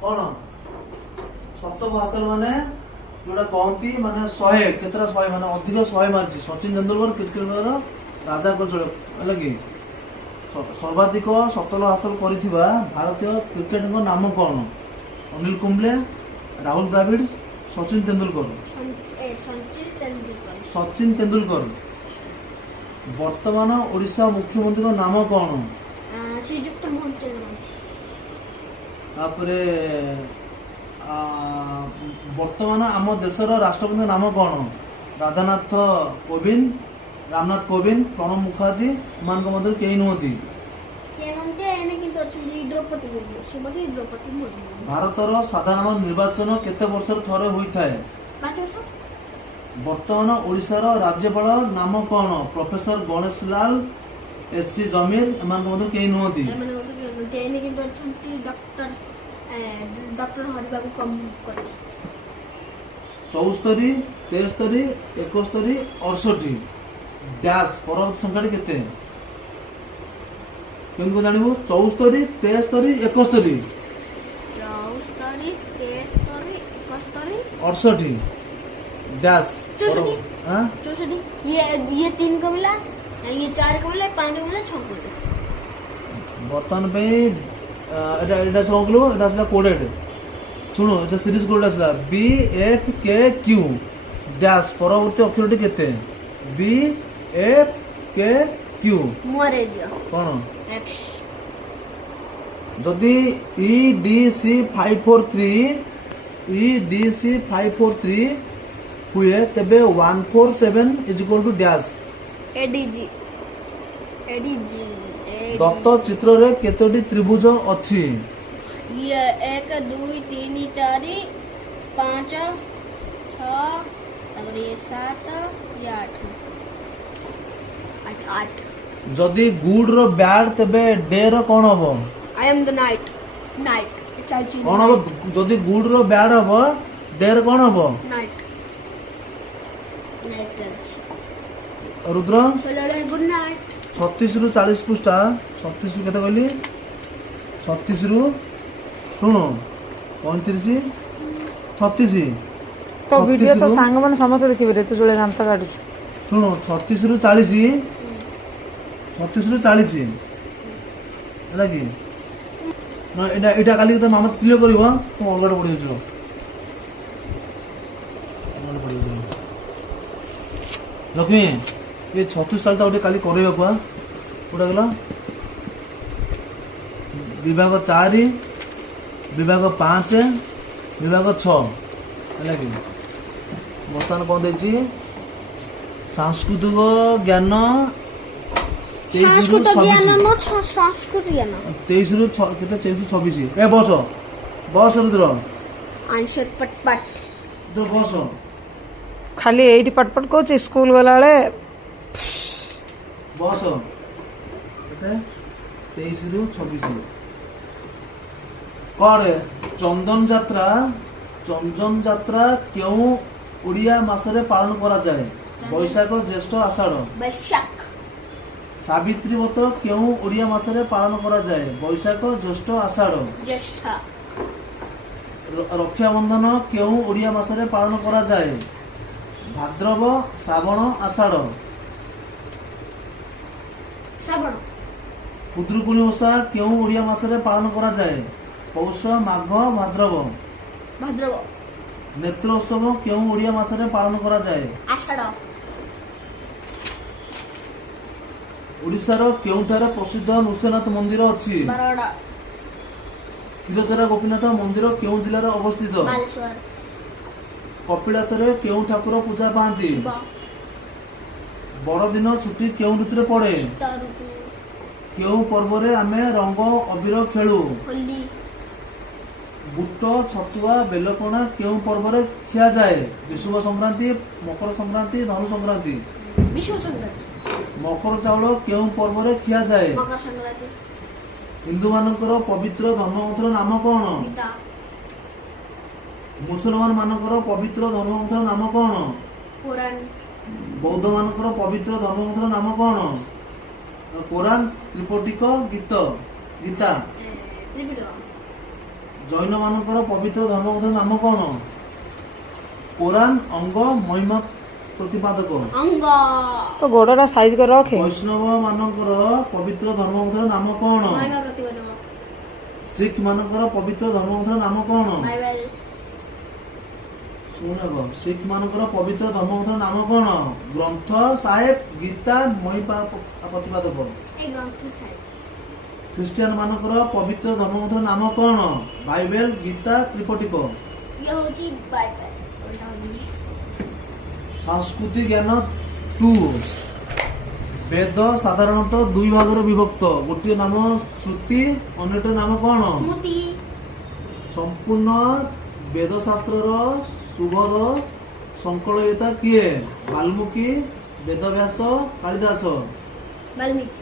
कौन शतक हासिल माने जोटा कहती माने 100 केतरा 100 माने अधिक 100 मारछि सचिन तेंदुलकर क्रिकेटर राजा कौशल है कि सर्वाधिक शतक हासिल करिथिबा भारतीय क्रिकेट नाम कौन? अनिल कुंबले, राहुल द्रविड़, सचिन तेंदुलकर। सचिन तेंदुलकर। वर्तमान ओडिशा मुख्यमंत्री का नाम कौन? श्रीजुक्त मोहन चंद्रवंशी। तापरे वर्तमान आम देशर राष्ट्रपति नाम कौन? राधानाथ कोविंद, रामनाथ कोविंद, प्रणब मुखर्जी मान मध्य कई नुहति। भारतर साधारण निर्वाचन केते वर्ष थरे होता है? 5 वर्ष। वर्तमान ओडिशार राज्यपाल नाम कौन? प्रोफेसर गणेश लाल, एससी जमीर एमान मध्य कई नुहति। डॉक्टर हरिबाबू कम 74, 73, 71, 68 डैश परवर्त संख्या केते केनको जानिबो? 74, 73, 71 68 डैश 64। ये 3 को मिला, ये 4 को मिला, 5 को मिला, 6 को मिला। बर्तमान पे एटा सब किलो एटा असला कोडेड सुनो एटा सीरीज कोड असला बी एफ के क्यू डैश परवर्ती अक्षरटी केते? बी एफ के क्यू मोरे दियो कोन? एक्स। जदि ई डी सी 543 हुए तबे 147 is equal to dash ADG. दत्त चित्र रे केतोटी त्रिभुज अछि? ये 1 2 3 4 5 6 और ये 7 ये 8। जदि गुड रो बैड तबे डे रो कोन हबो? आई एम द नाइट चाची कोन हबो? जदि गुड रो बैड हबो डे रो कोन हबो? नाइट चाची। Rudra good night. 36 रु 40 पृष्ठा 36 रु केते कहली 36 रु सुनो 35 36 तो वीडियो तो सांग मन समस्त देखिबे रे तू जोले जानता काढु सुनो 36 रु 40 36 रु 40 हैला कि ना एटा काली तो मामत क्लियर करबो तो अलगड पड़ी जो लक्ष्मी ये 36 साल तक काली करेगा कुआ कोडा गला विभाग 4 विभाग 5 विभाग 6 हैला कि बर्तमान कोन देछि सांस्कृतिक ज्ञान 23 रु 26 ए बस रुद्र आंसर पटपट तो बस खाली एठी पटपट कोच स्कूल गला बेले बस केते 23 रु 26 करे चंदन यात्रा क्यों उड़िया मासरे पालन करा जाए? बैशाख ज्येष्ठ आषाढ़। बैशाख। सावित्री व्रत क्यों उड़िया मासरे पालन करा जाए? बैशाख ज्येष्ठ आषाढ़। ज्येष्ठ। रक्षाबंधन क्यों उड़िया मासरे पालन करा जाए? भाद्रव श्रावण आषाढ़। श्रावण। खुद्रुकुणी ओषा क्यों उड़िया मासरे पालन करा जाए? पौष माघ भाद्रव। भाद्रव। नेत्रोत्सव क्यों उड़िया मासरे पालन करा जाए? आषाढ़। ओडिशार केउठारे प्रसिद्ध नृसिंहनाथ मंदिर अछि? बरगड़ा। क्षीरचोरा गोपीनाथ मंदिर केउ जिल्लार अवस्थित? बालेश्वर। कपिलासरे केउ ठाकुर पूजा पाआंती? शिव। बड़ दिन छुट्टी केउ ऋतुरे पड़े? शीत ऋतु। केउ पर्वरे आमे रंग अबीर खेलु? होली। बुट छतुआ बेलपणा केउ पर्वरे खिया जाए? विषुव संक्रांति, मकर संक्रांति, धनु संक्रांति। विषुव संक्रांति। मकर चाउल केउ पर्वरे खिया जाए? मकर संक्रांति। हिंदू मानकर पवित्र धर्मग्रंथर नाम कौन? गीता। मुसलमान मानकर पवित्र धर्मग्रंथर नाम कौन? पुराण। बौद्ध मानकर पवित्र धर्मग्रंथर नाम कौन? पुराण, त्रिपिटक, गीता। त्रिपिटक। ଜୈନ ମାନଙ୍କର ପବିତ୍ର ଧର୍ମଗ୍ରନ୍ଥର ନାମ କଣ? କୋରାନ, ଅଙ୍ଗ, ମହିମା ପ୍ରତିପାଦକ। ଅଙ୍ଗ। ତ ଗୋଡଟା ସାଇଜ କରି ରଖେ। ବୈଷ୍ଣବ ମାନଙ୍କର ପବିତ୍ର ଧର୍ମଗ୍ରନ୍ଥର ନାମ କଣ? ମହିମା ପ୍ରତିପାଦକ। ଶିଖ ମାନଙ୍କର ପବିତ୍ର ଧର୍ମଗ୍ରନ୍ଥର ନାମ କଣ? ବାଇବେଲ। ଶୁଣବ, ଶିଖ ମାନଙ୍କର ପବିତ୍ର ଧର୍ମଗ୍ରନ୍ଥର ନାମ କଣ? ଗ୍ରନ୍ଥ ସାହେବ, ଗୀତା, ମହିମା ପ୍ରତିପାଦକ। এই গ্রন্থ সাহেব। ଖ୍ରୀଷ୍ଟିଆନ ମାନଙ୍କର ପବିତ୍ର ଧର୍ମଗ୍ରନ୍ଥର ନାମ କଣ? ବାଇବେଲ, ଗୀତା, ତ୍ରିପିଟକ। ইয়ে হচ্ছে বাইবেল। ওটা হচ্ছে ସଂସ୍କୃତି ଜ୍ଞାନ 2। ବେଦ ସାଧାରଣତଃ ଦୁଇ ଭାଗରେ ବିଭକ୍ତ। ଗୋଟିଏ ନାମ ଶ୍ରୁତି, ଅନ୍ୟଟିର ନାମ କଣ? স্মৃতি। ସମ୍ପୂର୍ଣ୍ଣ ବେଦଶାସ୍ତ୍ରର ସୁବୋଧ ସଂକଳୟିତା କିଏ? ବାଲ୍ମୀକି, ବେଦବ୍ୟାସ, କାଳିଦାସ। বাল্মীকি।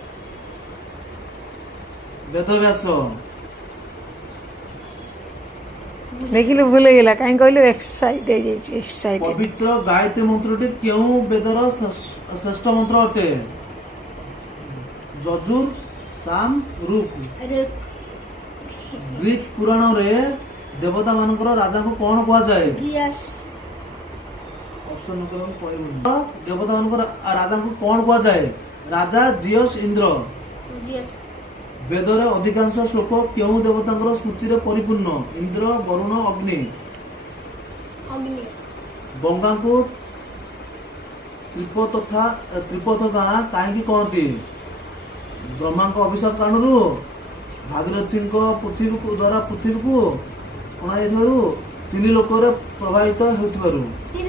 ବେଦବ୍ୟାସ। ଦେଖିଲୁ ଭୁଲ ହେଇଗଲା କାହିଁ କହିଲୁ ଏକ୍ସାଇଟ୍ ହେଇଯାଇଛି ଏକ୍ସାଇଟେଡ୍। ପବିତ୍ର ଗାୟତ୍ରୀ ମନ୍ତ୍ରଟି କେଉଁ ବେଦର ଶ୍ରେଷ୍ଠ ମନ୍ତ୍ର ଅଟେ? ଯଜୁର, ସାମ, ରୁକ୍। ঋক। ଗ୍ରୀକ ପୁରାଣରେ ଦେବତା ମାନଙ୍କର ରାଜାଙ୍କୁ କଣ କୁହାଯାଏ? গিয়াস। ଅପସନ କରିବାକୁ କହିବନି। ଦେବତା ମାନଙ୍କର ରାଜାଙ୍କୁ କଣ କୁହାଯାଏ? ରାଜା, ଜିଅସ୍, ଇନ୍ଦ୍ର। জিয়াস। ବେଦରେ ଅଧିକାଂଶ ଶ୍ଲୋକ କେଉଁ ଦେବତାଙ୍କର ସ୍ମୃତିରେ ପରିପୂର୍ଣ୍ଣ? ଇନ୍ଦ୍ର, ବରୁଣ, ଅଗ୍ନି। অগ্নি। ଗଙ୍ଗାଙ୍କୁ ତ୍ରିପଥଗା କାହିଁକି କହନ୍ତି? ବ୍ରହ୍ମାଙ୍କ ଅଭିଶାପ କାରଣରୁ, ଭାଗୀରଥୀଙ୍କ ଦ୍ୱାରା ପୃଥିବୀକୁ ଅଣାଯାଇଥିବାରୁ, ତିନି ଲୋକରେ ପ୍ରବାହିତ ହେଉଥିବାରୁ। তিন